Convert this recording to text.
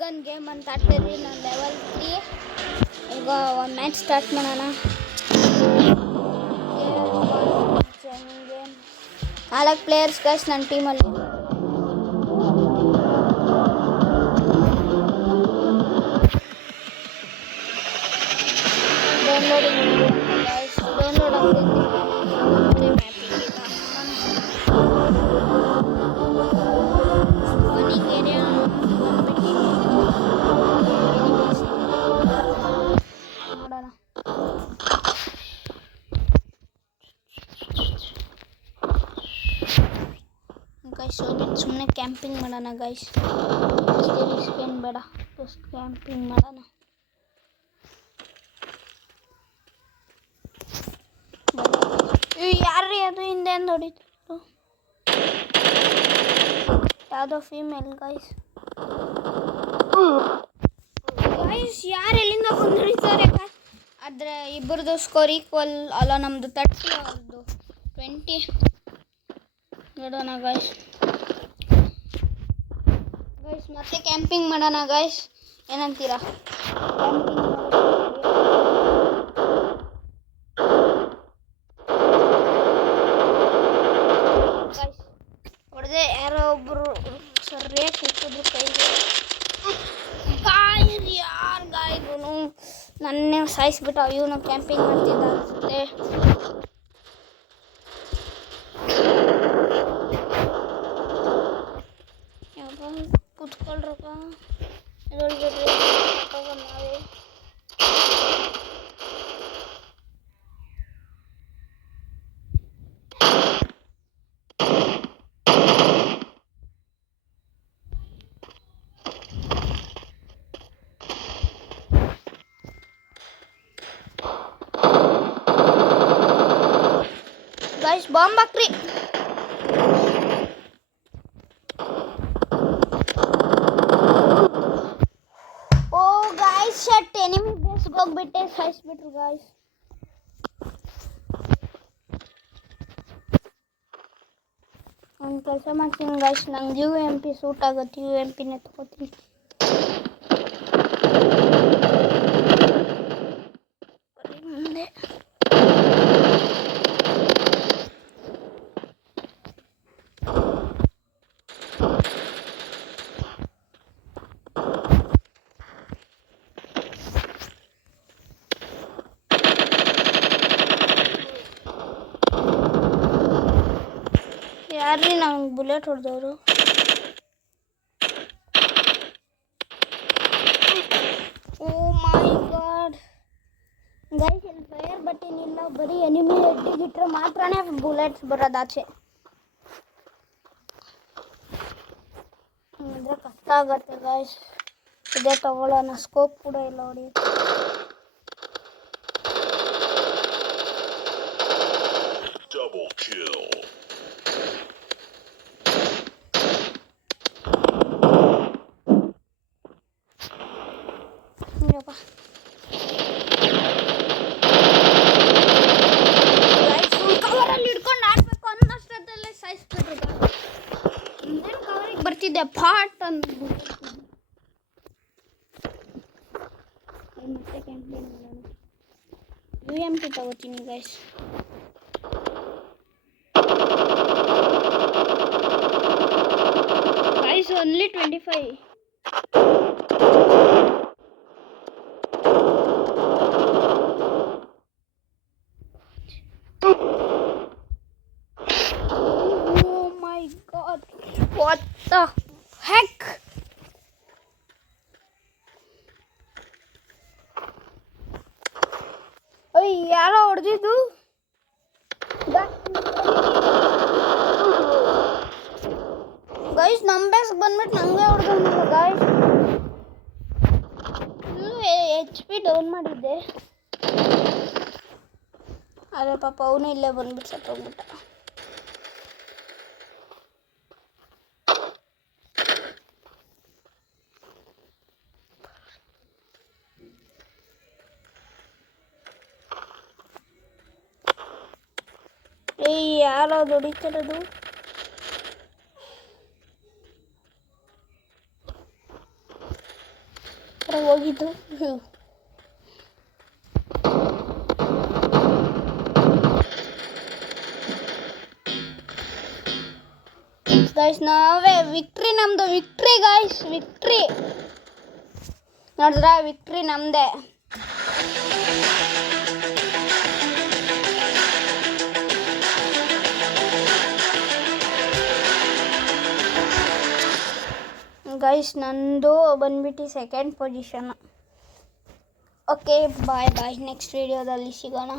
Gun game ಅಂತ ಆಡ್ತಿದ್ವಿ. ನಾನು ಲೆವೆಲ್ 3. ಈಗ ಒಂದು ಮ್ಯಾಚ್ ಸ್ಟಾರ್ಟ್ ಮಾಡೋಣ. 4 ಪ್ಲೇಯರ್ಸ್ ಗೈಸ್ ನನ್ನ ಟೀಮಲ್ಲಿ. ಡೌನ್ಲೋಡ್ ಆಗ್ತೈತಿ. ಗೈಸ್ ಸುಮ್ಮನೆ ಕ್ಯಾಂಪಿಂಗ್ ಮಾಡೋಣ ಗೈಸ್. ಸ್ಪೇನ್ ಬೇಡ, ಜಸ್ಟ್ ಕ್ಯಾಂಪಿಂಗ್ ಮಾಡೋಣ. ಯಾರ್ರೀ ಅದು ಹಿಂದೆ ಹೊಡಿತು? ಯಾವುದೋ ಫೀಮೇಲ್ ಗೈಸ್. ಗೈಸ್ ಯಾರು ಎಲ್ಲಿಂದ ಬಂದು ಹಿಡಿತಾರೆ? ಆದರೆ ಇಬ್ಬರದು ಸ್ಕೋರ್ ಈಕ್ವಲ್ ಅಲ್ಲ. ನಮ್ಮದು 30, ಅವ್ರದ್ದು 20. ನೋಡೋಣ ಗೈಸ್. ಮತ್ತೆ ಕ್ಯಾಂಪಿಂಗ್ ಮಾಡೋಣ ಗೈಸ್, ಏನಂತೀರಾ? ಗೈಸ್ ಹೊಡೆದೆ, ಯಾರೋ ಒಬ್ಬರು ಸರಿಯಾಗಿ ಸಿಕ್ಕಿದ್ರು ಕೈಗೆ. ಯಾರು ಗಾಯ್ದು ನನ್ನೇ ಸಾಯಿಸ್ಬಿಟ್ಟು ಇವನು ಕ್ಯಾಂಪಿಂಗ್ ಮಾಡ್ತಿದ್ದ ಅನಿಸುತ್ತೆ. ಕುತ್ಕೊಳ್ರಪ್ಪ, ಇದೊಳಗೆ ನಾವೇ ಗೈಸ್ ಬಾಂಬ್ ಹಾಕ್ರಿ. ಓ ಗೈಸ್ ಶಟ್, ಎನಿಮಿ ಬೇಸ್ಗೆ ಹೋಗ್ಬಿಟ್ಟೆ, ಸಾಯಿಸ್ಬಿಟ್ರು ಗೈಸ್. ಒಂದು ಕೆಲಸ ಮಾಡ್ತೀನಿ ಗೈಸ್, ನಂಗೆ UMP ಸೂಟ್ ಆಗುತ್ತೆ. UMPನೇ ತಗೋತೀನಿ. ಮುಂದೆ ಯಾರ್ರೀ ನಂಗೆ ಬುಲೆಟ್ ಹೊಡೆದವರು? ಓ ಮೈ ಗಾಡ್ ಗೈಸ್, ಇಲ್ಲಿ ಫೈರ್ ಬಟನ್ ಇಲ್ಲ, ಬರೀ ಎನಿಮಿ ಹೆಡ್ಡಿಗಿಟ್ರೆ ಮಾತ್ರನೇ ಬುಲೆಟ್ಸ್ ಬರೋದು ಆಚೆ. ಅಂದರೆ ಕಷ್ಟ ಆಗುತ್ತೆ ಗೈಸ್. ಇದೇ ತಗೊಳ್ಳೋಣ. ಸ್ಕೋಪ್ ಕೂಡ ಇಲ್ಲ ನೋಡಿ. ಕವರಲ್ಲಿ ಹಿಡ್ಕೊಂಡು ಆಡ್ಬೇಕು ಅನ್ನೋಷ್ಟೊತ್ತಲ್ಲೇ ಸಾಯಿಸ್ಬಿಟ್ರು. ಕವರಿಗೆ ಬರ್ತಿದ್ದೆ ಪಾಟ್ ಅಂತ. ಮತ್ತೆ ಕ್ಯಾಂಪಿಂಗ್ ಮಾಡೋಣ. UMP ತಗೋತೀನಿ guys. Guys only 25. Oh my god, what the heck? ಓಯ್ ಯಾರೋ ಹೊಡೆದಿದ್ದು ಗೈಸ್. ನಮ್ಮ ಬೇಸ್ ಬಂದ್ಬಿಟ್ಟು ನಂಗೆ ಹೊಡೆದಿಲ್ಲ ಗೈಸ್. HP ಡೌನ್ ಮಾಡಿದ್ದೆ, ಆದರೆ ಪಾಪ ಅವನು ಇಲ್ಲೇ ಬಂದ್ಬಿಟ್ಟು ಸತ್ತೋಗ್ಬಿಟ್ಟ. ಯಾರೋ ಹೊಡಿತಿರೋದು? ಹತ್ರ ಹೋಗಿದ್ದು. ಗೈಸ್ ನಾವೇ ವಿಕ್ಟ್ರಿ, ನಮ್ಮದು ವಿಕ್ಟ್ರಿ ಗೈಸ್, ವಿಕ್ಟ್ರಿ ನೋಡಿದ್ರ, ವಿಕ್ಟ್ರಿ ನಮ್ಮದೇ. ಗೈಸ್ ನಂದು ಬಂದ್ಬಿಟ್ಟು ಸೆಕೆಂಡ್ ಪೊಸಿಷನ್. ಓಕೆ ಬಾಯ್ ಬಾಯ್, ನೆಕ್ಸ್ಟ್ ವಿಡಿಯೋದಲ್ಲಿ ಸಿಗೋಣ.